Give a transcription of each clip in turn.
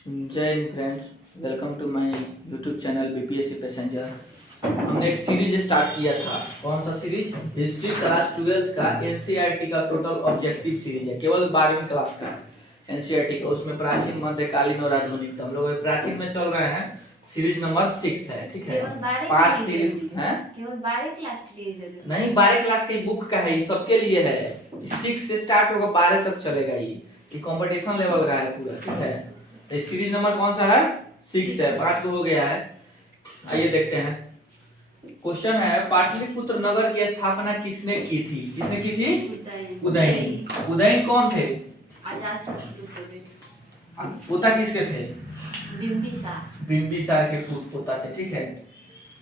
जय हिंद friends, welcome to my YouTube channel BPSC passenger. हमने एक सीरीज स्टार्ट किया था। कौन सा सीरीज? हिस्ट्री क्लास 12 का एनसीईआरटी का टोटल ऑब्जेक्टिव सीरीज है, केवल 12वीं क्लास का एनसीईआरटी का। उसमें प्राचीन, मध्यकालीन और आधुनिक, तो हम लोग प्राचीन में चल रहे हैं। सीरीज नंबर 6 है, ठीक है। 5 सीरीज है, केवल 12 क्लास के लिए जरूर नहीं 12 क्लास की बुक का है, ये सबके लिए है। 6 से स्टार्ट होगा 12 तक चलेगा। ये कंपटीशन लेवल का है पूरा, ठीक है। तो सीरीज नंबर कौन सा है? 6 है, 5 को हो गया है। आइए देखते हैं। क्वेश्चन है, पाटलिपुत्र नगर की स्थापना किसने की थी? किसने की थी? उदयन। उदयन कौन थे? अजातशत्रु के बेटे। पोता किसके थे? बिंबिसार। बिंबिसार के पोता थे, ठीक है।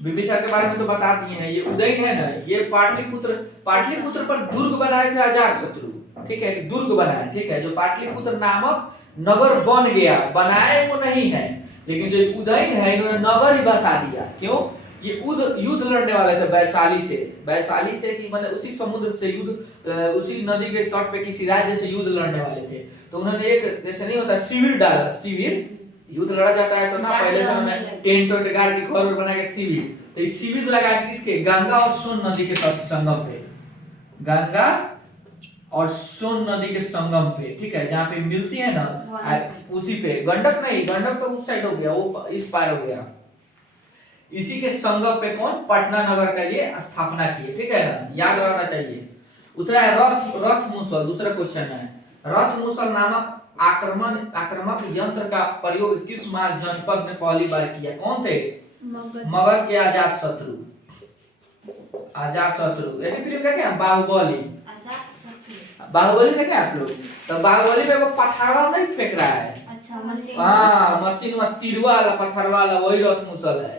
बिंबिसार के बारे में तो बता दिए हैं। ये उदयन है ना, ये पाटलिपुत्र पर दुर्ग बनाए थे अजातशत्रु, ठीक है। दुर्ग बनाए, ठीक है। जो पाटलिपुत्र नामक नगर बन गया, बनाए वो नहीं है, लेकिन जो उदयन है इन्होंने नगर ही बसा दिया। क्यों? ये युद्ध लड़ने वाले थे वैशाली से कि मतलब उसी समुद्र से युद्ध, उसी नदी के तट पे किसी राज्य से युद्ध लड़ने वाले थे। तो उन्होंने एक, जैसे नहीं होता शिविर डाला, शिविर युद्ध लड़ा जाता है तो ना पहले समय में टेंट वेंट गाड़ के घर बना के शिविर, तो शिविर लगाया किसके? गंगा और सोन नदी के संगम पे। गंगा और सोन नदी के संगम पे, ठीक है, जहाँ पे मिलती है ना, उसी पे। गंडक नहीं, गंडक तो उस साइड हो गया, वो इस पार हो गया। इसी के संगम पे कौन? पटना नगर का ये स्थापना की, ठीक है ना, याद रखना चाहिए। उतरा है रथ मूसल। दूसरा क्वेश्चन है, रथ मूसल नामक आक्रमक यंत्र का प्रयोग किस जनपद में पहली बार किया? कौन थे? मगध के अजातशत्रु। ये फिल्म देखे हैं बाहुबली? बाहुबली देखे आप लोग? तो बाहुबली में एगो पथरवा नहीं फेंक रहा है? अच्छा, मशीन। हाँ, मशीन में तीरवा वाला, पत्थरवा वाला, वही रथ मूसल है।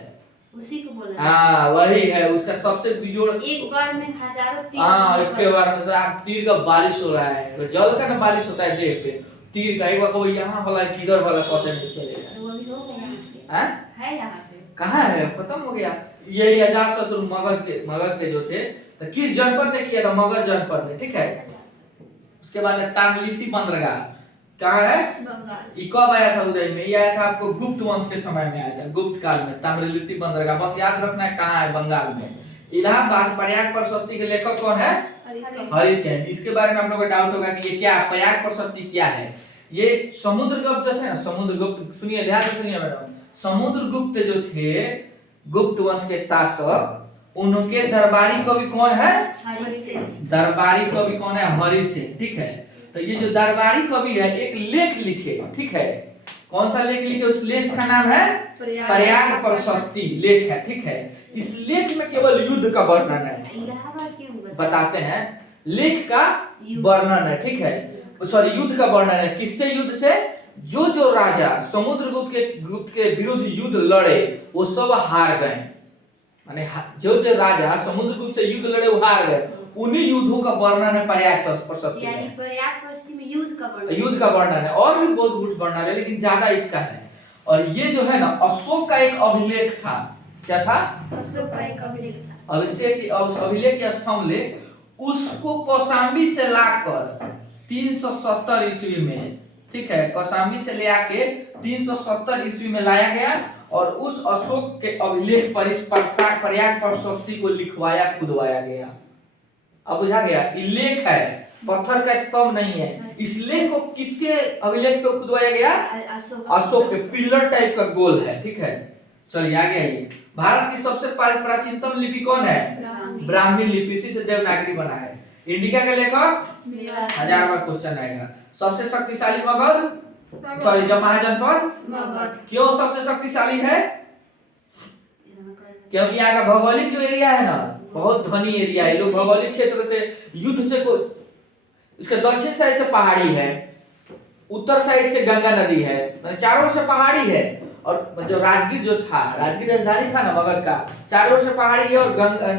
उसी को बोला। हाँ, वही है। उसका सबसे बिजोड़, एक बार में हजारों तीर। हाँ, एक बार में आप तीर का बारिश हो रहा है। तो जल का ना बारिश होता है देह पे, तीर का एक बार कोई यहाँ वाला किधर वाला पता नहीं चलेगा। तो वो भी हो गया है यहाँ पे। कहाँ है? खत्म हो गया। यही अजातशत्रु मगध के जो थे, तो किस जनपद ने किया था? मगध जनपद ने, ठीक है। उसके बाद ताम्रलिप्ति बंदरगाह कहाँ है? बंगाल। ये कब आया था उदय में? ये आया था आपको गुप्त वंश के समय में आया था, गुप्त काल में। ताम्रलिप्ति बंदरगाह बस याद रखना है, कहाँ है? बंगाल में। इलाहाबाद प्रयाग प्रशस्ति के लेखक कौन है? हरिसेन। इसके बारे में आप लोगों को डाउट होगा कि ये क्या है, प्रयाग प्रशस्ति क्या है? ये समुद्रगुप्त जो थे ना, समुद्रगुप्त, सुनिए, ध्यान से सुनिए मैडम। समुद्रगुप्त जो थे, गुप्त वंश के शासक, उनके दरबारी कवि कौन है? हरिसेन। दरबारी कवि कौन है? हरिसेन, ठीक है। तो ये जो दरबारी कवि है, एक लेख लिखे, ठीक है। कौन सा लेख लिखे? उस लेख का नाम है प्रयाग प्रशस्ति लेख है, ठीक है। इस लेख में केवल युद्ध का वर्णन है। इलाहाबाद क्यों बताते हैं। लेख का वर्णन है, ठीक है। सॉरी, युद्ध का वर्णन है। किससे युद्ध से? जो राजा समुद्रगुप्त के विरुद्ध युद्ध लड़े वो सब हार गए। माने जो राजा समुद्रगुप्त से युद्ध लड़े वो हार गए। उन्हीं युद्धों का वर्णन है प्रयाग प्रशस्ति यानी प्रयाग प्रशस्ति में युद्ध का वर्णन है। और भी बहुत कुछ वर्णन है, लेकिन ज्यादा इसका है। और ये जो है ना, अशोक का एक अभिलेख था। क्या था? अशोक का एक अभिलेख था। अभिलेख या स्तंभ लेख, उसको कौशाम्बी से लाकर 370 ईस्वी में, ठीक है, कौशाम्बी से ले आके 370 ईस्वी में लाया गया और उस अशोक के अभिलेख पर इस प्रयाग प्रशस्ति को लिखवाया, खुदवाया गया। अब बुझा गया? ये लेख है, पत्थर का स्तंभ नहीं है। इस लेख को किसके अभिलेख पे खुदवाया गया? अशोक के। पिलर टाइप का गोल है, ठीक है। चलिए आगे आइए। भारत की सबसे प्राचीनतम लिपि कौन है? ब्राह्मी लिपि। इसी से देवनागरी बना है। इंडिका के लेखक? 1000 बार क्वेश्चन आएगा। सबसे शक्तिशाली मगध, सॉरी, महाजनपद मगध। क्यों सबसे शक्तिशाली है? क्योंकि यहाँ का भौगोलिक जो एरिया है ना, बहुत धनी एरिया है। लोग भौगोलिक क्षेत्र से युद्ध से को, इसके दक्षिण साइड से पहाड़ी है, उत्तर साइड से गंगा नदी है, मतलब चारों ओर से पहाड़ी है। और जो राजगीर राजधानी था ना मगध का, चारों ओर से पहाड़ी है और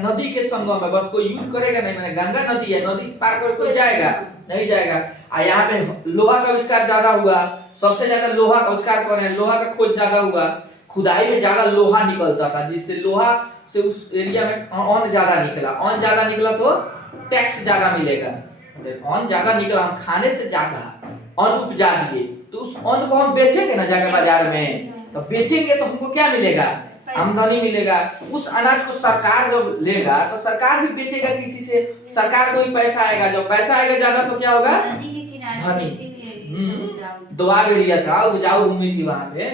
नदी के संगम है। बस कोई युद्ध करेगा नहीं, मैंने गंगा नदी है, नदी पार कर कोई जाएगा नहीं जाएगा। यहाँ पे लोहा का आविष्कार ज्यादा हुआ। सबसे ज्यादा लोहा का आविष्कार कौन है? लोहा का खोज ज्यादा हुआ। खुदाई में ज्यादा लोहा निकलता था, जिससे लोहा से उस एरिया में अन्न ज्यादा निकला। अन्न ज्यादा निकला तो टैक्स ज्यादा मिलेगा। अन्न ज्यादा निकला, हम खाने से ज्यादा अन्न उपजा दिए, तो उस अन्न को हम बेचेंगे ना जाके बाजार में, तो बेचेंगे तो हमको क्या मिलेगा, आमदनी मिलेगा। उस अनाज को सरकार जब लेगा तो सरकार भी बेचेगा किसी से, सरकार को भी पैसा आएगा, जब पैसा आएगा ज्यादा तो क्या होगा, नदी के किनारे धनी। इसीलिए उपजाऊ। दोआब एरिया था, उपजाऊ भूमि थी वहां पे,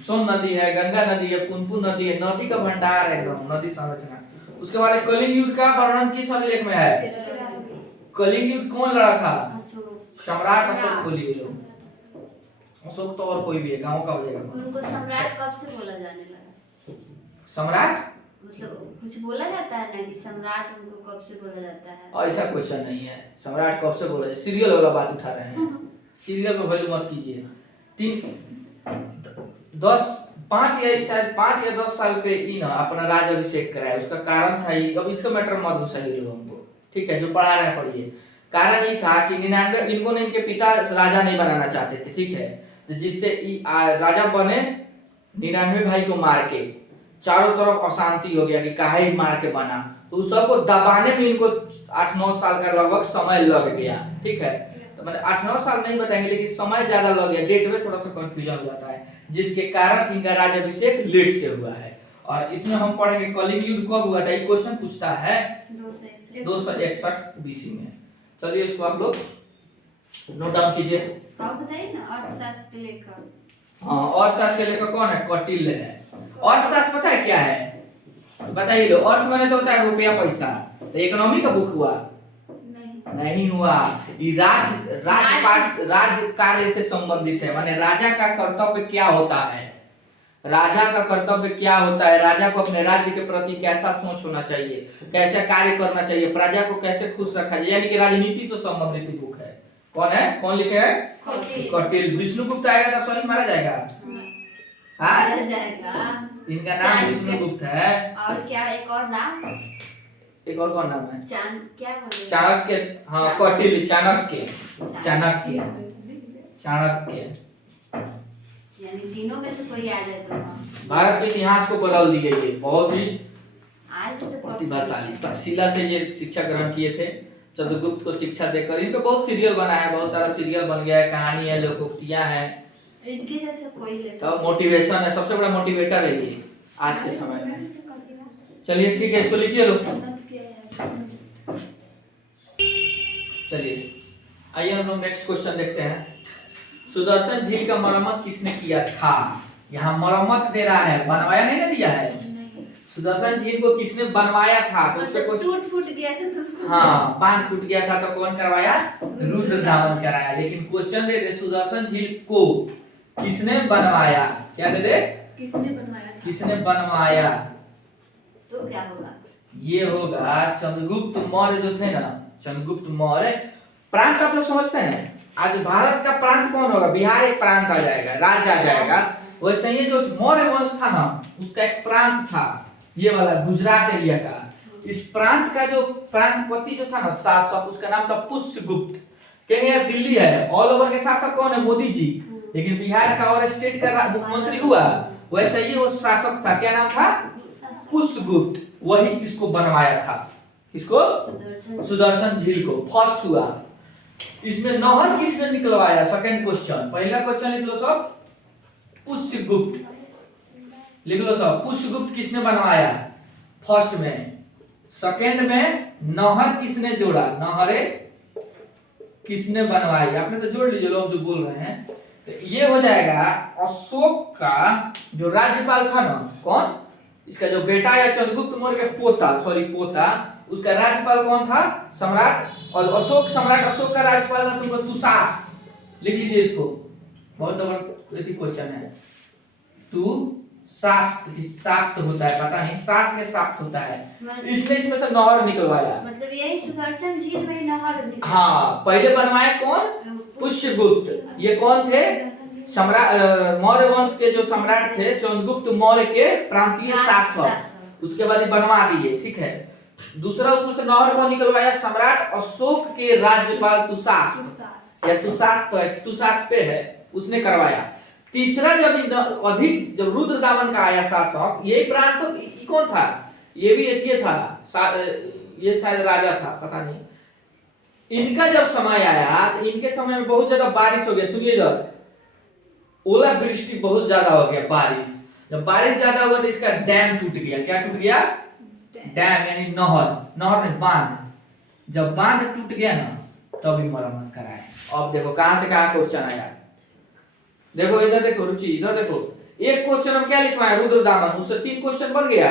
सोन नदी है, गंगा नदी है, पुनपुन नदी है, नदी का भंडार है एकदम, नदी संरचना। उसके बाद कलिंग युद्ध का वर्णन किस अभिलेख में है, कलिंग युद्ध कौन लड़ा था, सम्राट अशोक। बोलिए अशोक तो और कोई भी है, गांव का हो जाएगा। उनको सम्राट कब से बोला जाने लगा, सम्राट मतलब कुछ बोला जाता है ना कि सम्राट उनको कब से बोला जाता है? ऐसा क्वेश्चन नहीं है, सम्राट कब से बोला जाए, सीरियल वाला बात उठा रहे हैं, सीरियल को वैल्यू मत कीजिए। 5 या 10 साल पे इन अपना राज अभिषेक कराया, उसका कारण था ये, अब इसका मैटर मत घुसाइए लोग हमको, ठीक है, जो पढ़ा रहे हैं पढ़िए। कारण ये था कि 99 इनको ने इनके पिता राजा नहीं बनाना चाहते थे, ठीक है, जिससे राजा बने 99 भाई को मार के, चारों तरफ अशांति हो गया कि काहे मार के बना, तो उस सबको दबाने में इनको 8-9 साल का लगभग समय लग गया, ठीक है। तो मैंने 8-9 साल नहीं बताएंगे, लेकिन समय ज्यादा लग गया, डेट में थोड़ा सा कंफ्यूजन हो जाता है, जिसके कारण इनका राज्याभिषेक लेट से हुआ है। और इसमें हम पढ़ेंगे कलिंग युद्ध कब हुआ था, ये क्वेश्चन पूछता है 261 बीसी में। चलिए इसको आप लोग नोट डाउन कीजिए। कब बताइए ना, अर्थशास्त्र लेखक। हाँ, अर्थशास्त्र के लेखक कौन है, कौटिल्य है। अर्थशास्त्र पता है क्या है, बताइए लो। अर्थ माने तो होता है रुपया पैसा, तो इकोनॉमी का बुक हुआ नहीं हुआ, ये राज कार्य से संबंधित है, माने राजा का कर्तव्य क्या होता है, राजा का कर्तव्य क्या होता है, राजा को अपने राज्य के प्रति कैसा सोच होना चाहिए, कैसे कार्य करना चाहिए, प्रजा को कैसे खुश रखा जाए, यानी कि राजनीति से संबंधित बुक है। कौन है, कौन लिखे है, कौटिल्य। विष्णुगुप्त आएगा तो स्वयं मारा जाएगा, मारा जाएगा। इनका नाम विष्णुगुप्त है। और क्या एक और नाम, एक और कौन नाम है, क्या बोले, चाणक्य। हाँ, कौटिल्य, चाणक्य, चाणक्य, चाणक्य, यानी तीनों में से कोई आ जाए तो भारत के इतिहास को बदल दी गई है, बहुत ही आज तो प्रतिभाशाली। तक्षशिला से ये शिक्षा ग्रहण किए थे, चंद्रगुप्त को शिक्षा देकर। इन पे बहुत सीरियल बना है, बहुत सारा सीरियल बन गया है, कहानी है, लोकोक्तियां हैं, इनके जैसे कोई ले तो मोटिवेशन है, सबसे बड़ा मोटिवेटर है ये आज के समय में। चलिए ठीक है, इसको लिखिए लोग। चलिए आइए हम लोग नेक्स्ट क्वेश्चन देखते हैं। सुदर्शन झील का मरम्मत किसने किया था, यहाँ मरम्मत दे रहा है, बनवाया नहीं ना दिया है। सुदर्शन झील को किसने बनवाया था, तो उसपे कुछ टूट फूट गया था तो उसको, हाँ, बांध टूट गया था तो कौन करवाया, रुद्रदामन कराया। लेकिन क्वेश्चन दे दे सुदर्शन झील को किसने बनवाया, क्या दे दे, किसने बनवाया था? किसने बनवाया, तो क्या होगा, ये होगा चंद्रगुप्त मौर्य जो थे ना, चंद्रगुप्त मौर्य। प्रांत आप लोग समझते हैं, आज भारत का प्रांत कौन होगा, बिहार एक प्रांत आ जाएगा, राज्य आ जाएगा। वैसे ये जो मौर्य वंश था ना, उसका एक प्रांत था, ये वाला गुजरात एरिया का। इस प्रांत का जो प्रांतपति जो था ना, शासक, उसका नाम था पुष्यगुप्त। कहेंगे दिल्ली है, ऑल ओवर के शासक कौन है, मोदी जी, लेकिन बिहार का और स्टेट का मुख्यमंत्री हुआ। वैसे ही वो शासक था, क्या नाम था, पुष्यगुप्त। वही इसको बनवाया था, इसको सुदर्शन झील को। फर्स्ट हुआ। इसमें नहर किसने निकलवाया, सेकंड क्वेश्चन। पहला क्वेश्चन लिख लो सब, पुष्यगुप्त लिख लो सब, पुष्यगुप्त किसने बनवाया फर्स्ट में। सेकंड में नहर किसने जोड़ा, नहरे किसने बनवाई, आपने तो जोड़ लीजिए लोग जो बोल रहे हैं। तो ये हो जाएगा अशोक का जो राज्यपाल था ना, कौन, इसका जो बेटा या चंद्रगुप्त मौर्य का पोता, उसका राज्यपाल कौन था, सम्राट। और अशोक, सम्राट अशोक का राज्यपाल था तुमको तुषार। लिख लीजिए इसको, बहुत बड़ा क्वेश्चन है। शाक्त होता है, पता नहीं, सास के साक्त होता है। इसने इसमें से नहर निकलवाया, मतलब यही सुदर्शन झील में नहर निकला। हाँ, पहले बनवाया कौन, पुष्यगुप्त। ये कौन थे, सम्राट मौर्य वंश के जो सम्राट थे, चंद्रगुप्त मौर्य के प्रांतीय शासक। उसके बाद बनवा दिए, ठीक है। दूसरा उसमें से नहर कौन निकलवाया, सम्राट अशोक के राज्यपाल तुषार या तुषार, तो है तुषार पे है, उसने करवाया। तीसरा जब रुद्रदामन का आया शासक, यही प्रांत तो ये कौन था, ये भी ये था, ये शायद राजा था, पता नहीं। इनका जब समय आया तो इनके समय में बहुत ज्यादा बारिश हो गया। सुनिए इधर, ओला वृष्टि बहुत ज्यादा हो गया, बारिश, जब बारिश ज्यादा हुआ तो इसका डैम टूट गया। क्या टूट गया? डैम यानी नहर, नहर में बांध, जब बांध टूट गया ना तभी मरम्मत कराए। अब देखो कहां से कहां क्वेश्चन आया, देखो इधर देखो रुचि, इधर देखो, एक क्वेश्चन हम क्या लिखवाए रुद्र दामन, उससे 3 क्वेश्चन बन गया।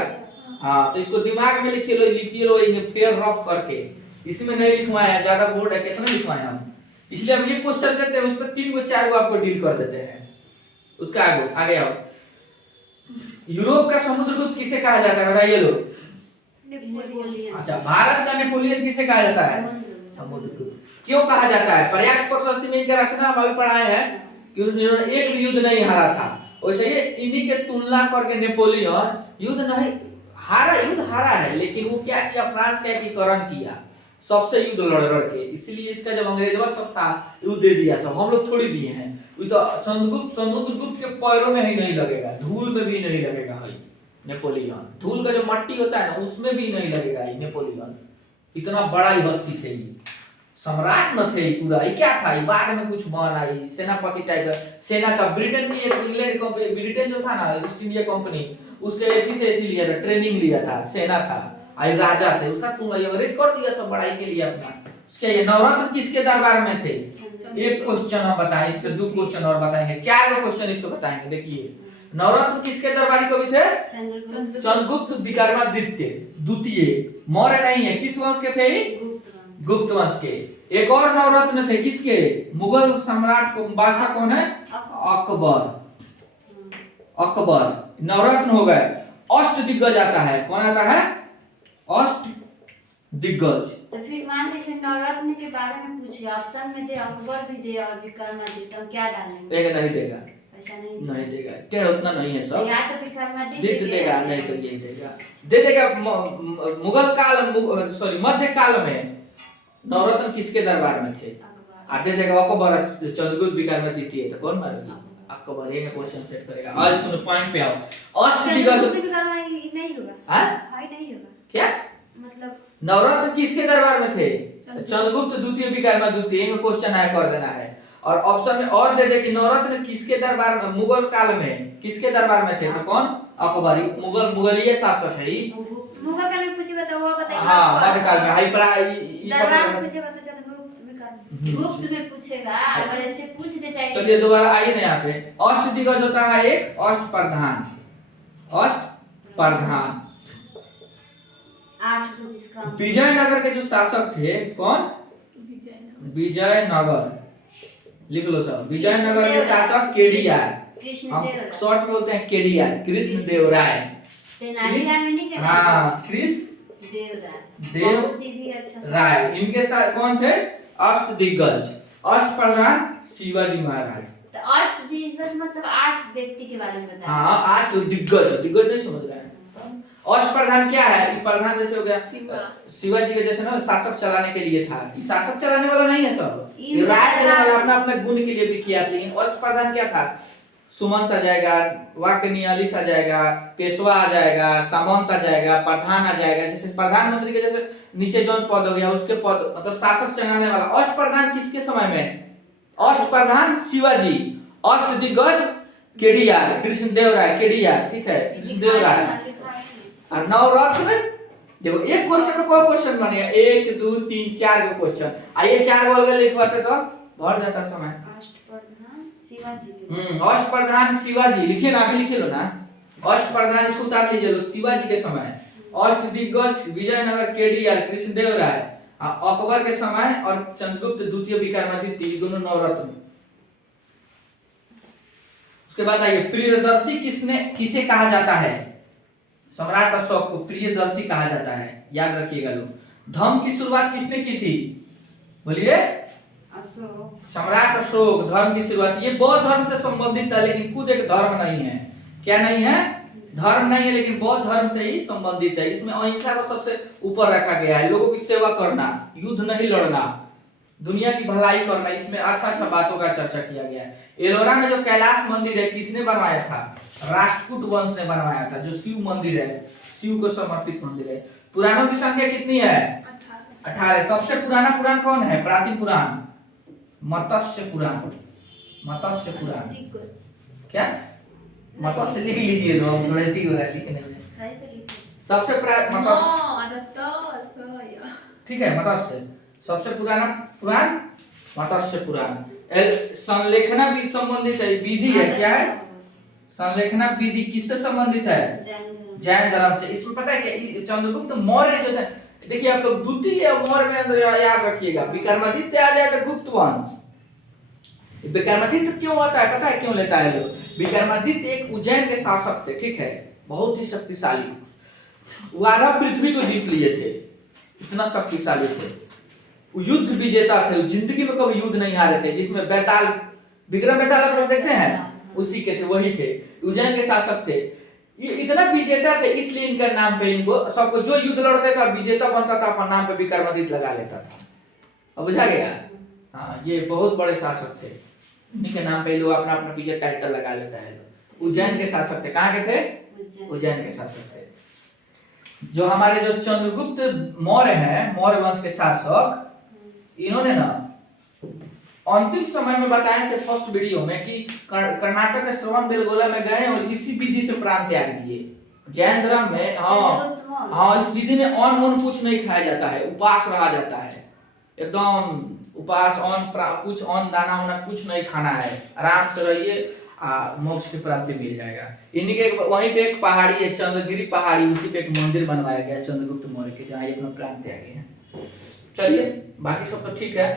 हाँ तो इसको दिमाग में लिखिए लो फेयर रफ करके, इसमें नहीं लिखवाया, ज्यादा बोर्ड है, कितना लिखवाए हम, इसलिए हम ये क्वेश्चन देते हैं, उस पर 3 को 4 को आपको डील कर देते हैं। उसका आगे आओ, यूरोप का समुद्रगुप्त किसे कहा जाता है बताइए लोग? नेपोलियन। अच्छा, भारत का नेपोलियन किसे कहा जाता है? समुद्रगुप्त। क्यों कहा जाता है? पर्याप्त प्रशस्ति में इनका रचना हम अभी पढ़ाए हैं कि इन्होंने एक भी युद्ध नहीं हारा था, वैसे ही इन्हीं के तुलना करके नेपोलियन युद्ध नहीं हारा, युद्ध हारा है लेकिन वो क्या किया, फ्रांस का एकीकरण किया, सबसे युद्ध लड़ के, इसलिए इसका जब अंग्रेजवा सब था युद्ध दे दिया सब, हम लोग थोड़ी दिए हैं। वो तो समुद्रगुप्त के पैरों में ही नहीं लगेगा, धूल में भी नहीं लगेगा है नेपोलियन, धूल का जो मट्टी होता है ना उसमें भी नहीं लगेगा ये नेपोलियन, इतना बड़ा ही हस्ती थे, सम्राट न थे पूरा, ये क्या था, ये बाद में कुछ बन आई सेनापति टाइप का, सेना का ब्रिटेन की एक इंग्लैंड कंपनी, ब्रिटेन जो था ना ईस्ट इंडिया कंपनी, उसके एथी से एथी लिया था, ट्रेनिंग लिया था, सेना था, आई राजा थे, उसका तुम अंग्रेज कर दिया सब बड़ाई के लिए अपना। उसके ये नवरत्न किसके दरबार में थे? एक क्वेश्चन हम बताएं, इस पे 2 क्वेश्चन और बताएंगे, 4 क्वेश्चन इसको बताएंगे। देखिए नवरत्न किसके दरबारी कवि थे? चंद्रगुप्त द्वितीय, मौर्य नहीं है, किस वंश के थे? गुप्त वंश के। एक और नवरत्न थे किसके? मुगल सम्राट को, बादशाह कौन है? अकबर। अकबर नवरत्न हो गए। अष्ट दिग्गज आता है, कौन आता है? अष्ट दिग्गज। तो फिर मान लीजिए नवरत्न के बारे में पूछिए, ऑप्शन में दे अकबर भी दे और विक्रमादित्य, हम क्या डालेंगे? एक नहीं देगा, ऐसा नहीं देगा, टेढ़ उतना नहीं है सब, या तो विक्रमादित्य देगा, नहीं तो ये देगा, दे देगा। मुगल काल, सॉरी मध्य काल में नवरत्न किसके दरबार में थे? आते देगा अकबर, चंद्रगुप्त विक्रमादित्य, तो कौन मारेगा? अकबर। ये क्वेश्चन सेट करेगा। आज सुनो पॉइंट पे आओ। अष्ट दिग्गज नहीं होगा, हां हाई नहीं होगा क्या मतलब? नवरत्न किसके दरबार में थे? चंद्रगुप्त द्वितीय विक्रमादित्य, ये क्वेश्चन आया कर देना है। और ऑप्शन में और दे दे कि नवरत्न किसके दरबार में, मुगल काल में किसके दरबार में थे? तो कौन? अकबर। मुगलीय शासक है, मुगल काल में पूछे बताओ, वो बताइए। हां मध्यकाल में, हाई दरबार में पूछे बता, गुप्त में पूछेगा, अगर ऐसे पूछ देता है। चलिए दोबारा आइए ना यहाँ पे। अष्ट दिग्गज होता है एक अष्ट प्रधान, अष्ट प्रधान 8 को जिसका विजयनगर के जो शासक थे, कौन? विजयनगर, लिख लो सब, विजयनगर के शासक केडीआर, हम शॉर्ट में बोलते हैं केडीआर, कृष्ण देव राय। तेनालीराम में नहीं कहना, हाँ कृष्ण देव राय, इनके साथ कौन थे? अष्ट दिग्गज। अष्ट प्रधान शिवाजी महाराज। तो अष्ट दिग्गज मतलब 8 व्यक्ति के बारे में बताया। हाँ अष्ट दिग्गज, दिग्गज नहीं समझ रहे हैं। अष्ट प्रधान क्या है? ये प्रधान जैसे हो गया शिवाजी के जैसे ना, शासक चलाने के लिए था, ये शासक चलाने वाला नहीं है सब, ये राय देने वाला, अपना अपना गुण के लिए भी किया। लेकिन अष्ट प्रधान क्या था? सुमंत आ जाएगा, वाक्य न्यायाधीश आ जाएगा, पेशवा आ जाएगा, सामंत आ जाएगा, प्रधान आ जाएगा, जैसे प्रधानमंत्री के जैसे नीचे जौन पद हो गया उसके पद, मतलब शासक चलाने वाला। अष्ट प्रधान किसके समय में? अष्ट प्रधान शिवाजी, अष्ट दिग्गज केडीआर, कृष्णदेव राय, केडीआर, ठीक है, कृष्णदेव राय। और नवरत्न, देखो एक क्वेश्चन में कोई क्वेश्चन बनेगा, 1 2 3 4 का क्वेश्चन, आइए 4 बोल के लिखवाते तो भर जाता समय। अष्टप्रधान शिवाजी, अष्टप्रधान शिवाजी लिखिए ना, अभी लिखे लो ना, अष्टप्रधान इसको उतार लीजिए लो, शिवाजी के समय। अष्ट दिग्गज विजयनगर केडीआर, कृष्णदेव राय अकबर के समय, और चंद्रगुप्त द्वितीय विक्रमादित्य, दोनों नवरत्न। उसके बाद आइए, प्रियदर्शी किसे कहा जाता है? सम्राट अशोक को प्रियदर्शी कहा जाता है, याद रखिएगा लोग। धर्म की शुरुआत किसने की थी? बोलिए। अशोक। सम्राट अशोक धर्म की शुरुआत, ये बौद्ध धर्म से संबंधित था, लेकिन खुद एक धर्म नहीं है। क्या नहीं है? धर्म नहीं है, लेकिन बौद्ध धर्म से ही संबंधित है। इसमें अहिंसा को सबसे ऊपर रखा गया है, लोगों की सेवा करना, युद्ध नहीं लड़ना, दुनिया की भलाई करना, इसमें अच्छा अच्छा बातों का चर्चा किया गया है। एलोरा में जो कैलाश मंदिर है किसने बनवाया था? राष्ट्रकूट वंश ने बनवाया था, जो शिव मंदिर है, शिव को समर्पित मंदिर है। पुराणों की संख्या कितनी है? 18। सबसे पुराना पुराण कौन है? प्राचीन पुराण मत्स्य पुराण, मत्स्य पुराण। क्या मत्स्य लिख लीजिए, तो अब गलती हो रहा है लिखने में। सही तो लिखे। सबसे मत्स्य, ठीक है, मत्स्य सबसे पुरान मत्स्य पुराण। संलेखना विधि संबंधित है, विधि है, क्या है संलेखना विधि, किससे संबंधित है? जैन धर्म से। इसमें पता है क्या, चंद्रगुप्त मौर्य जो थे, देखिए आप लोग द्वितीय मौर्य में अंदर याद रखिएगा, विक्रमादित्य आ जाएगा गुप्त वंश। विक्रमादित्य क्यों आता है, पता है क्यों लेता है लोग? विक्रमादित्य एक उज्जैन के शासक थे, ठीक है, बहुत ही शक्तिशाली, वो आधा पृथ्वी को जीत लिए थे, इतना शक्तिशाली थे, युद्ध विजेता थे, जिंदगी में कभी युद्ध नहीं हारे थे, जिसमें बेताल, विक्रम बेताल आप लोग देखते हैं, उसी के थे, वही थे, उज्जैन के शासक थे। ये इतना विजेता थे, इसलिए इनका नाम पे इनको सबको जो युद्ध लड़ता था विजेता बनता था, अपना नाम पे विक्रमादित्य लगा लेता था। अब बुझा गया? हाँ, ये बहुत बड़े शासक थे, इन्हीं के नाम पे लोग अपना अपना पीछे टाइटल लगा लेता है। उज्जैन के शासक थे, कहाँ के थे? उज्जैन के शासक थे। जो हमारे जो चंद्रगुप्त मौर्य हैं, मौर्य वंश के शासक, इन्होंने ना अंतिम समय में बताया थे फर्स्ट वीडियो में कि कर्नाटक के श्रवण बेलगोला में गए और इसी विधि से प्राण त्याग दिए। जैन धर्म में हाँ इस विधि में अन्न कुछ नहीं खाया जाता है, उपास रहा जाता है, एकदम उपास, कुछ अन्न दाना वाना कुछ नहीं खाना है, आराम से रहिए, मोक्ष की प्राप्ति मिल जाएगा। इन्हीं के वहीं पे एक पहाड़ी है, चंद्रगिरी पहाड़ी, उसी पे एक मंदिर बनवाया गया है चंद्रगुप्त मौर्य के, जहाँ ये अपना प्राण त्यागे हैं। चलिए बाकी सब तो ठीक है,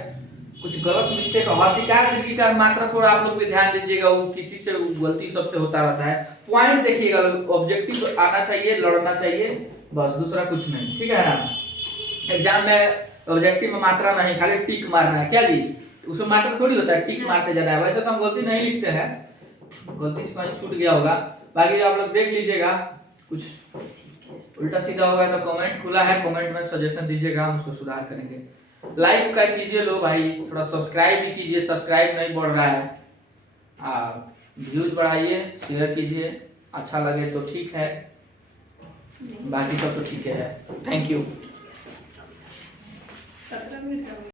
कुछ गलत मिस्टेक हर्षिकार दीर्घिकार मात्रा थोड़ा आप लोग भी ध्यान दीजिएगा, वो किसी से गलती सबसे होता रहता है। पॉइंट देखिएगा, ऑब्जेक्टिव आना चाहिए, लड़ना चाहिए, बस, दूसरा कुछ नहीं, ठीक है ना। एग्जाम में ऑब्जेक्टिव में मात्रा नहीं, खाली टिक मारना है, क्या जी, उसमें मात्रा थोड़ी होता है, टिक मारते जाना है। वैसे तो हम गलती नहीं लिखते हैं, गलती से कहीं छूट गया होगा, बाकी आप लोग देख लीजिएगा, कुछ उल्टा सीधा होगा तो कमेंट खुला है, कमेंट में सजेशन दीजिएगा, हम उसको सुधार करेंगे। लाइक कर कीजिए लो भाई, थोड़ा सब्सक्राइब भी कीजिए, सब्सक्राइब नहीं बढ़ रहा है, व्यूज बढ़ाइए, शेयर कीजिए, अच्छा लगे तो ठीक है, बाकी सब तो ठीक है। Thank you. 17 मिनट